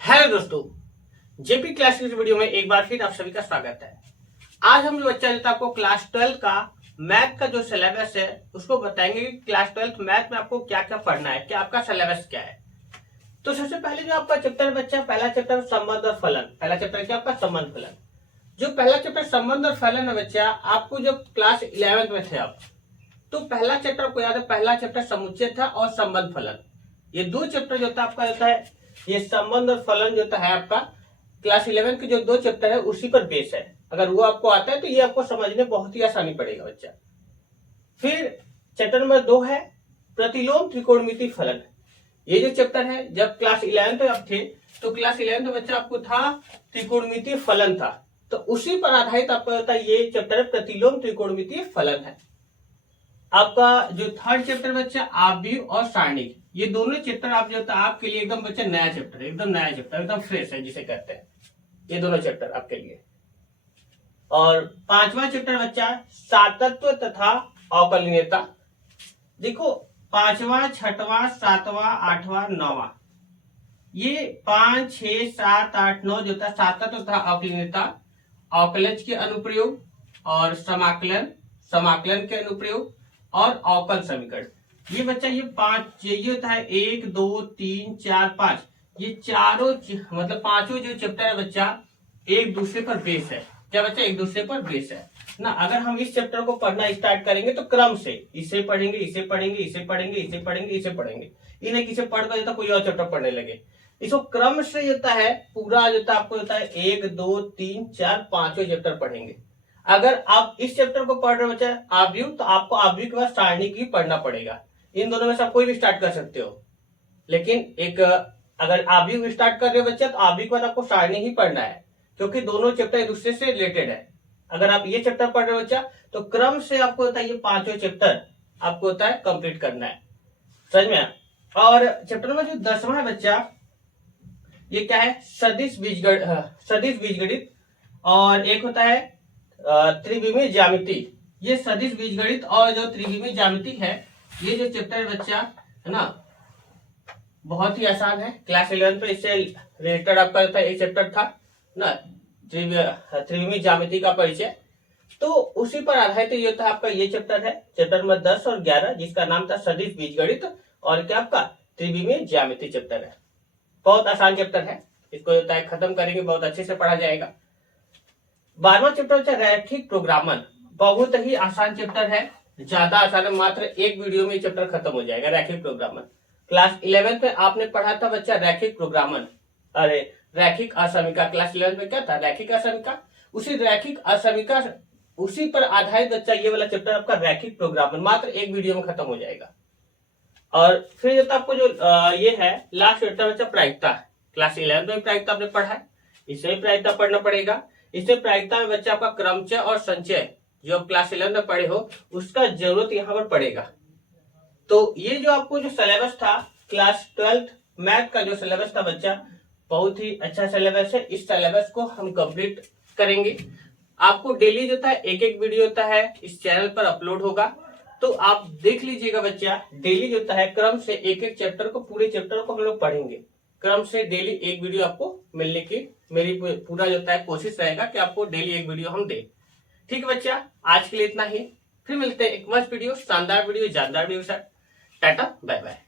Hello दोस्तों, JP class की video में एक बार फिर आप सभी का स्वागत है। आज हम जो बच्चा देता आपको क्लास 12 का मैथ का जो सिलेबस है उसको बताएंगे कि क्लास 12 मैथ में आपको क्या क्या पढ़ना है, क्या आपका सिलेबस क्या है। तो सबसे पहले जो आपका चैप्टर बच्चा, पहला चैप्टर संबंध और फलन। पहला चैप्टर क्या आपका संबंध फलन। जो पहला चैप्टर संबंध और फलन है बच्चा, आपको जब क्लास 11 में थे आप, तो पहला चैप्टर आपको याद है, पहला चैप्टर समुच्चय था और संबंध फलन। ये दो चैप्टर जो था आपका होता है, ये संबंध और फलन जो है आपका क्लास 11 के जो दो चैप्टर है उसी पर बेस है। अगर वो आपको आता है तो ये आपको समझने बहुत ही आसानी पड़ेगा बच्चा। फिर चैप्टर नंबर 2 है प्रतिलोम त्रिकोणमिति फलन। ये जो चैप्टर है, जब क्लास 11 पे आप थे तो क्लास 11 में बच्चा आपको था त्रिकोणमिति फलन था, तो उसी पर आधारित आपका होता है ये चैप्टर है प्रतिलोम त्रिकोणमिति फलन है। आपका जो थर्ड चैप्टर बच्चा आव्यूह और सारणिक, ये दोनों चैप्टर आप जो आपके लिए एकदम बच्चा नया चैप्टर, एकदम नया चैप्टर, एकदम फ्रेश है जिसे कहते हैं, ये दोनों चैप्टर आपके लिए। और पांचवा चैप्टर बच्चा सातत्व तथा अवकलनीयता। देखो, पांचवा, छठवां, सातवां, आठवां, नौवां, ये 5, 6, 7, 8, 9 जो था सातत्व तथा अवकलनीयता, अवकलज के अनुप्रयोग और समाकलन, समाकलन के अनुप्रयोग और अवकल समीकरण। ये बच्चा ये 5 ये होता है 1, 2, 3, 4, 5, ये चारों मतलब पांचों जो चैप्टर है बच्चा एक दूसरे पर बेस है। क्या बच्चा? एक दूसरे पर बेस है ना। अगर हम इस चैप्टर को पढ़ना स्टार्ट करेंगे तो क्रम से इसे पढ़ेंगे, इसे पढ़ेंगे, इसे पढ़ेंगे, इसे पढ़ेंगे, इसे पढ़ेंगे, इन्हें किसे पढ़कर जाता कोई और चैप्टर पढ़ने लगे। इसको क्रम से होता है पूरा जो आपको होता है 1, 2, 3, 4, पांचों चैप्टर पढ़ेंगे। अगर आप इस चैप्टर को पढ़ रहे हो बच्चा आव्यूह, तो आपको आव्यूह के बाद सारणिक भी पढ़ना पड़ेगा। इन दोनों में से आप कोई भी स्टार्ट कर सकते हो, लेकिन एक अगर आव्यूह स्टार्ट कर रहे हो बच्चा तो आव्यूह के बाद आपको सारणिक ही पढ़ना है, क्योंकि दोनों चैप्टर एक दूसरे से रिलेटेड है। अगर आप ये चैप्टर पढ़ रहे हो बच्चा तो क्रम से आपको होता है ये पांचों चैप्टर आपको होता है कंप्लीट करना है, समझ में। और चैप्टर नंबर जो 10वां है बच्चा, ये क्या है? सदिश बीजगणित, और एक होता है त्रिविमीय ज्यामिति। ये सदिश बीजगणित और जो त्रिविमीय ज्यामिति है, ये जो चैप्टर है बच्चा है ना, बहुत ही आसान है। क्लास 11 पे इससे रिलेटेड आपका एक चैप्टर था ना, त्रिविमीय ज्यामिति का परिचय, तो उसी पर आधारित ये होता है आपका ये चैप्टर है, चैप्टर नंबर 10 और 11, जिसका नाम था सदिश बीजगणित और क्या आपका त्रिविमीय ज्यामिति चैप्टर है। बहुत आसान चैप्टर है, इसको होता है खत्म करेंगे बहुत अच्छे से पढ़ा जाएगा। 12वां चैप्टर होता है रैखिक प्रोग्रामन। बहुत ही आसान चैप्टर है, ज्यादा आसान है, मात्र एक वीडियो में चैप्टर खत्म हो जाएगा। रैखिक प्रोग्रामन क्लास 11 में आपने पढ़ा था बच्चा रैखिक प्रोग्रामन, अरे रैखिक असमीका। क्लास 11 में क्या था? रैखिक असमीका। उसी रैखिक असमीका उसी पर आधारित बच्चा ये वाला चैप्टर आपका रैखिक प्रोग्रामन मात्र एक वीडियो में खत्म हो जाएगा। और फिर जो आपको जो ये है लास्ट चैप्टर बच्चा प्रायिकता। क्लास 11 में प्रायिकता आपने पढ़ा है, इसे भी प्रायिकता पढ़ना पड़ेगा। इससे प्रायिकता में बच्चा आपका क्रमचय और संचय जो क्लास 11 में पढ़े हो उसका जरूरत यहाँ पर पड़ेगा। तो ये जो आपको जो सिलेबस था क्लास 12 मैथ का जो सिलेबस था बच्चा, बहुत ही अच्छा सिलेबस है। इस सिलेबस को हम कंप्लीट करेंगे। आपको डेली जो था एक एक वीडियो होता है इस चैनल पर अपलोड होगा, तो आप देख लीजिएगा बच्चा। डेली जो है क्रम से एक एक चैप्टर को, पूरे चैप्टर को हम लोग पढ़ेंगे। क्रम से डेली एक वीडियो आपको मिलने की मेरी पूरा जो है कोशिश रहेगा कि आपको डेली एक वीडियो हम दें। ठीक है बच्चा, आज के लिए इतना ही। फिर मिलते हैं एक मस्त वीडियो, शानदार वीडियो, जानदार वीडियो के साथ। Tata bye bye.